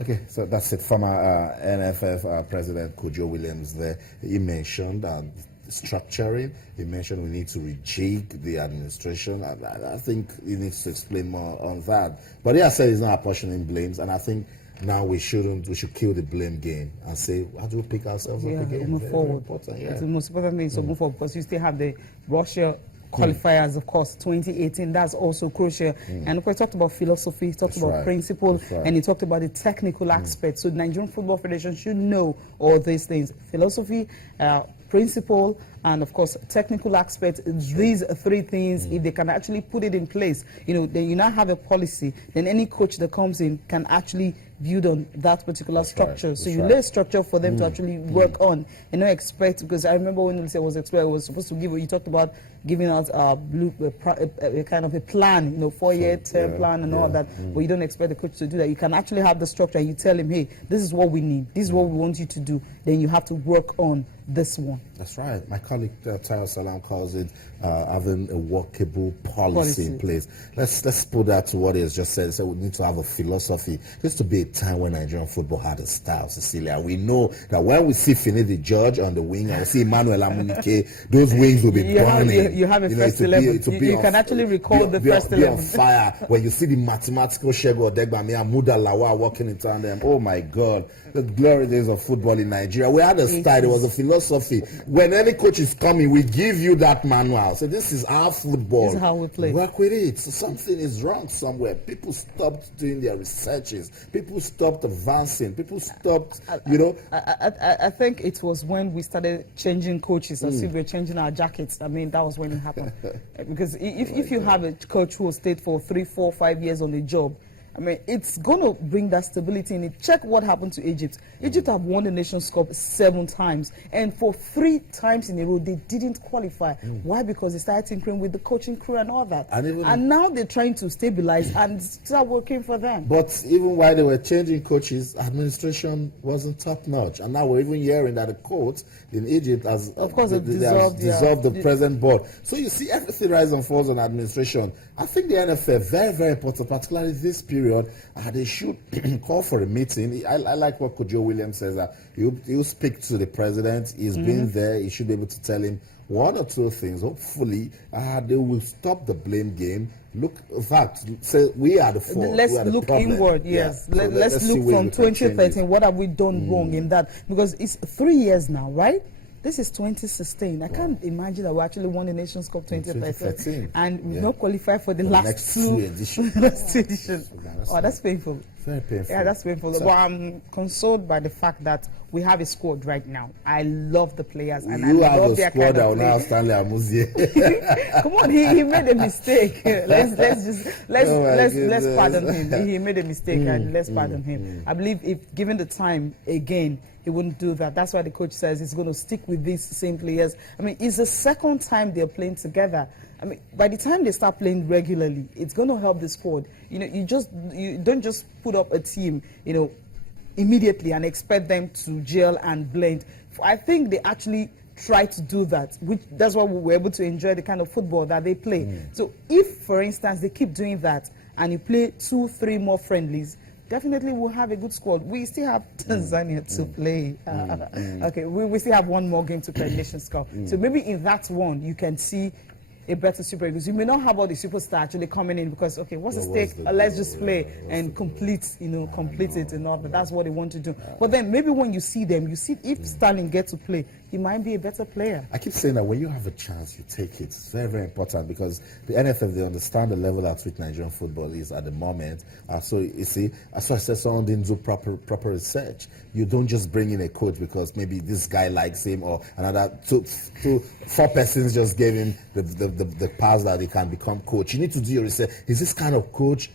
Okay, so that's it. Former NFF President Kojo Williams there, he mentioned structuring. He mentioned we need to rejig the administration. I think he needs to explain more on that. But he has said he's not apportioning blames, and I think now we should kill the blame game and say, how do we pick ourselves up again? Move forward. It's the most important thing to move forward, because you still have the Russia qualifiers, of course, 2018. That's also crucial. And we talked about philosophy, he talked about principle, and he talked about the technical aspect. So the Nigerian Football Federation should know all these things: philosophy, principle, and of course technical aspects. These three things, if they can actually put it in place, then you now have a policy. Then any coach that comes in can actually build on that particular structure. So you lay structure for them to actually work on, and not expect, because I remember when Ulysses was expected, was supposed to give, you talked about giving out a kind of a plan, 4-year term plan and all that, but you don't expect the coach to do that. You can actually have the structure and you tell him, hey, this is what we need, this is what we want you to do, then you have to work on this one. That's right. My colleague Tayo Salam calls it having a workable policy in place. Let's put that to what he has just said. So we need to have a philosophy. There used to be a time when Nigerian football had a style, Cecilia. We know that when we see Finidi the Judge on the wing and we see Emmanuel Amunike, those wings will be burning. You have a first 11. You can actually recall the first 11. Be on fire. When you see the mathematical Shego Odegbami and Muda Lawa walking in tandem, oh my God, the glory days of football in Nigeria. We had a style, there was a philosophy. When any coach is coming, we give you that manual. So this is our football. This is how we play. Work with it. So something is wrong somewhere. People stopped doing their researches. People stopped advancing. People stopped, I think it was when we started changing coaches, as if we're changing our jackets. I mean, that was when it happened. Because if you have a coach who will stay for 3, 4, 5 years on the job, I mean, it's going to bring that stability in it. Check what happened to Egypt. Egypt have won the Nations Cup 7 times, and for 3 times in a row, they didn't qualify. Why? Because they started tinkering with the coaching crew and all that. And now they're trying to stabilize and start working for them. But even while they were changing coaches, administration wasn't top-notch. And now we're even hearing that the court in Egypt has, of course, dissolved the present board. So you see, everything rises and falls on administration. I think the NFL, very, very important, particularly this period, they should call for a meeting. I like what Kojo Williams says, that he'll speak to the president. He's been there. He should be able to tell him 1 or 2 things. Hopefully, they will stop the blame game. Look, in fact, say we are the fault. Let's look inward, yes. So let's look from 2013. What have we done wrong in that? Because it's 3 years now, right? This is 2016. I can't imagine that we actually won the Nations Cup 2013 and we've not qualified for the last two editions. Oh, that's painful. Very painful. Yeah, that's painful. So, but I'm consoled by the fact that we have a squad right now. I love the players, and I love their kind of play. Stanley Amuzie. Come on, he made a mistake. Let's pardon him. He made a mistake, and let's pardon him. I believe if given the time again, he wouldn't do that. That's why the coach says he's going to stick with these same players. I mean, it's the second time they're playing together. I mean, by the time they start playing regularly, it's going to help the squad. You don't just put up a team, immediately and expect them to gel and blend. I think they actually try to do that, that's why we were able to enjoy the kind of football that they play. So if, for instance, they keep doing that and you play 2, 3 more friendlies, definitely we'll have a good squad. We still have Tanzania to play. Okay, we still have 1 more game to play Nations Cup. So maybe in that one, you can see a better Super Eagles. You may not have all the superstars actually coming in because, okay, what's the stake? Let's just play and complete it and all. But that's what they want to do. But then maybe when you see them, you see if Sterling gets to play, he might be a better player. I keep saying that when you have a chance, you take it. It's very, very important because the NFF, they understand the level at which Nigerian football is at the moment. So you see, as I said, someone didn't do proper research. You don't just bring in a coach because maybe this guy likes him or another 4 persons just gave him the pass that he can become coach. You need to do your research. Is this kind of coach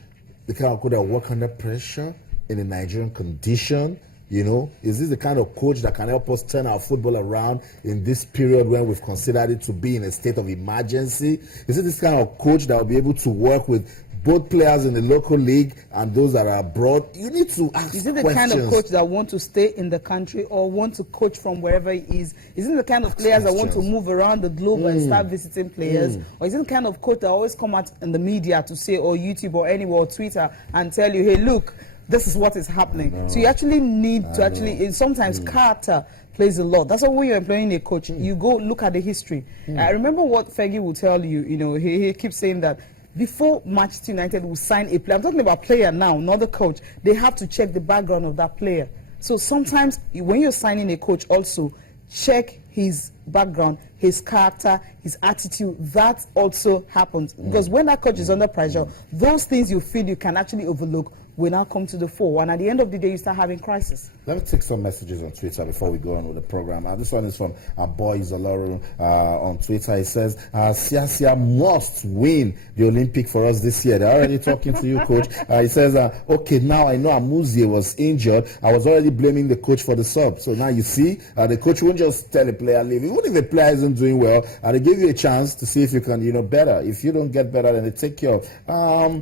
the kind of coach that work under pressure in a Nigerian condition? Is this the kind of coach that can help us turn our football around in this period when we've considered it to be in a state of emergency? Is it this kind of coach that will be able to work with both players in the local league and those that are abroad? You need to ask questions. Is it the kind of coach that want to stay in the country or want to coach from wherever he is? Is it the kind of players that want to move around the globe and start visiting players? Or is it the kind of coach that always come out in the media to say, or YouTube or anywhere or Twitter and tell you, hey, look, this is what is happening. So you actually need to actually, sometimes character plays a lot. That's why when you're employing a coach, you go look at the history. I remember what Fergie will tell you, he keeps saying that before Manchester United will sign a player, I'm talking about player now, not the coach, they have to check the background of that player. So sometimes when you're signing a coach also, check his background, his character, his attitude. That also happens. Because when that coach is under pressure, those things you feel you can actually overlook will now come to the fore. And at the end of the day, you start having crisis. Let me take some messages on Twitter before we go on with the program. This one is from Boy Zoloru on Twitter. He says, Siasia must win the Olympic for us this year. They're already talking to you, coach. He says, okay, now I know Amuzie was injured. I was already blaming the coach for the sub. So now you see, the coach won't just tell a player leave. Even if the player isn't doing well, they give you a chance to see if you can, better. If you don't get better, then they take you off.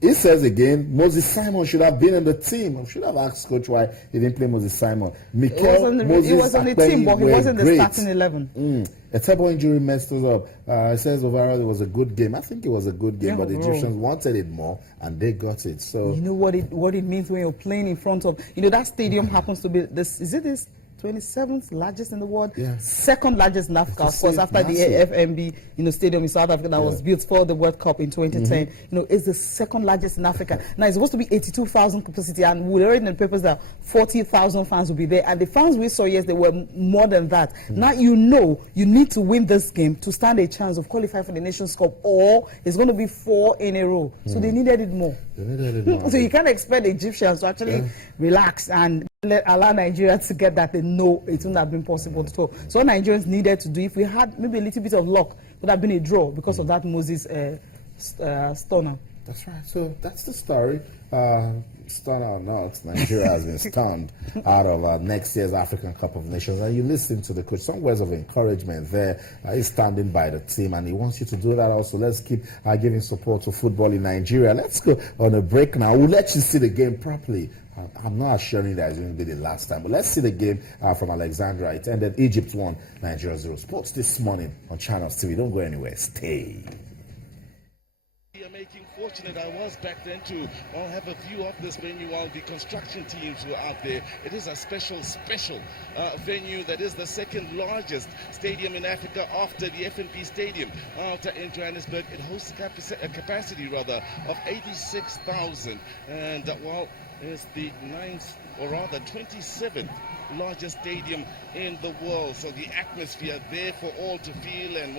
He says again, Moses Simon should have been in the team. I should have asked coach why he didn't play Moses Simon. He was on the team, but he wasn't the starting 11. A terrible injury messed us up. It says overall it was a good game. I think it was a good game, but the Egyptians wanted it more, and they got it. So you know what it means when you're playing in front of, that stadium happens to be this. Is it this 27th largest in the world, second largest in Africa, of course, after the FMB stadium in South Africa that was built for the World Cup in 2010. It's the second largest in Africa. Now it's supposed to be 82,000 capacity, and we read in the papers that 40,000 fans will be there. And the fans we saw yesterday were more than that. Now you need to win this game to stand a chance of qualifying for the Nations Cup, or it's going to be 4 in a row. So they needed it more. So you can't expect the Egyptians to actually relax and allow Nigeria to get that. They know it wouldn't have been possible to talk. So what Nigerians needed to do, if we had maybe a little bit of luck, would have been a draw because of that Moses stunner. That's right. So that's the story. Stun or not, Nigeria has been stunned out of next year's African Cup of Nations. And you listen to the coach, some words of encouragement there. He's standing by the team, and he wants you to do that also. Let's keep giving support to football in Nigeria. Let's go on a break now. We'll let you see the game properly. I'm not assuring that it's going to be the last time, but let's see the game from Alexandria. It ended Egypt 1, Nigeria 0. Sports this morning on Channels TV. Don't go anywhere. Stay. Making fortunate I was back then to have a view of this venue while the construction teams were out there. It is a special venue that is the second largest stadium in Africa after the FNB Stadium out in Johannesburg. It hosts a capacity of 86,000, and it's the 27th largest stadium in the world. So the atmosphere there for all to feel, and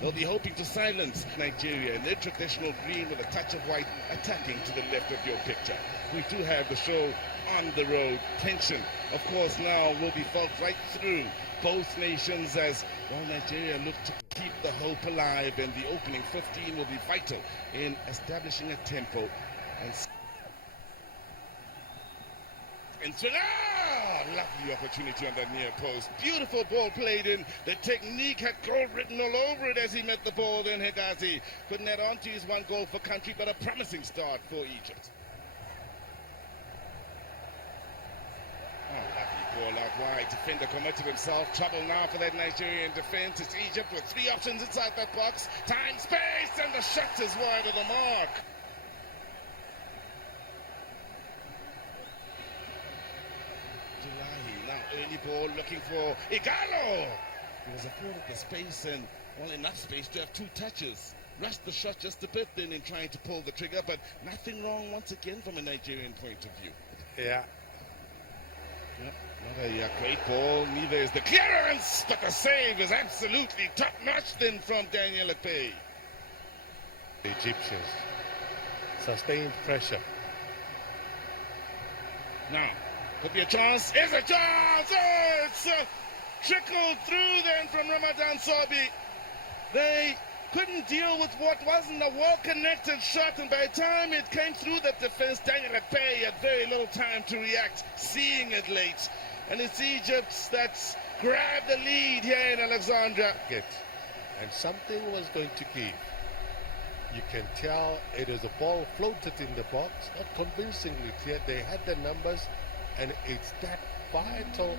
they'll be hoping to silence Nigeria in their traditional green with a touch of white attacking to the left of your picture. We do have the show on the road. Tension, of course, now will be felt right through both nations as Nigeria look to keep the hope alive, and the opening 15 will be vital in establishing a tempo and lovely opportunity on that near post. Beautiful ball played in. The technique had goal written all over it as he met the ball. Then Hegazi couldn't add on to his 1 goal for country, but a promising start for Egypt. Lovely ball out wide. Defender committed himself. Trouble now for that Nigerian defense. It's Egypt with 3 options inside that box. Time, space, and the shot is wide of the mark. Early ball looking for Igalo. He was afforded the space and enough space to have 2 touches. Rushed the shot just a bit then in trying to pull the trigger, but nothing wrong once again from a Nigerian point of view. Not a great ball, neither is the clearance, but the save is absolutely top-notch then from Daniel Akpeyi. The Egyptians sustained pressure. Now, could be a chance. Is a chance! Oh, it's trickled through then from Ramadan Sabi. They couldn't deal with what wasn't a well-connected shot, and by the time it came through the defense, Daniel Akpeyi had very little time to react, seeing it late. And it's Egypt that's grabbed the lead here in Alexandria. And something was going to give. You can tell it is a ball floated in the box, not convincingly clear. They had the numbers, and it's that vital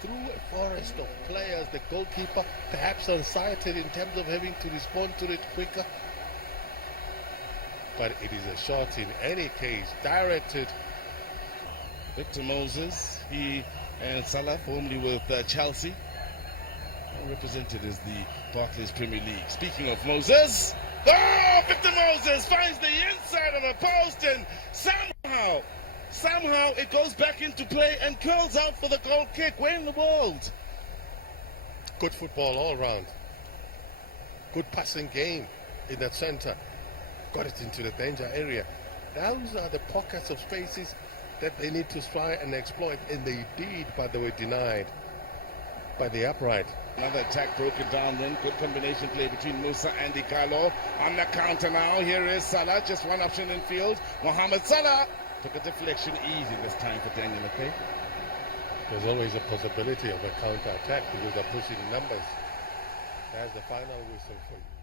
through a forest of players. The goalkeeper perhaps unsighted in terms of having to respond to it quicker. but it is a shot in any case, directed. Victor Moses, he and Salah, formerly with Chelsea, represented as the Barclays Premier League. Speaking of Moses, oh, Victor Moses finds the inside of the post, and somehow it goes back into play and curls out for the goal kick. Where in the world? Good football all round. Good passing game in that center. Got it into the danger area. Those are the pockets of spaces that they need to try and exploit, and they did, by the way, denied by the upright. Another attack broken down then. Good combination play between Musa and Igalo. On the counter now, here is Salah, just one option in field. Mohamed Salah took a deflection, easy this time for Daniel McKay. There's always a possibility of a counter attack because they're pushing numbers. That's the final whistle for you.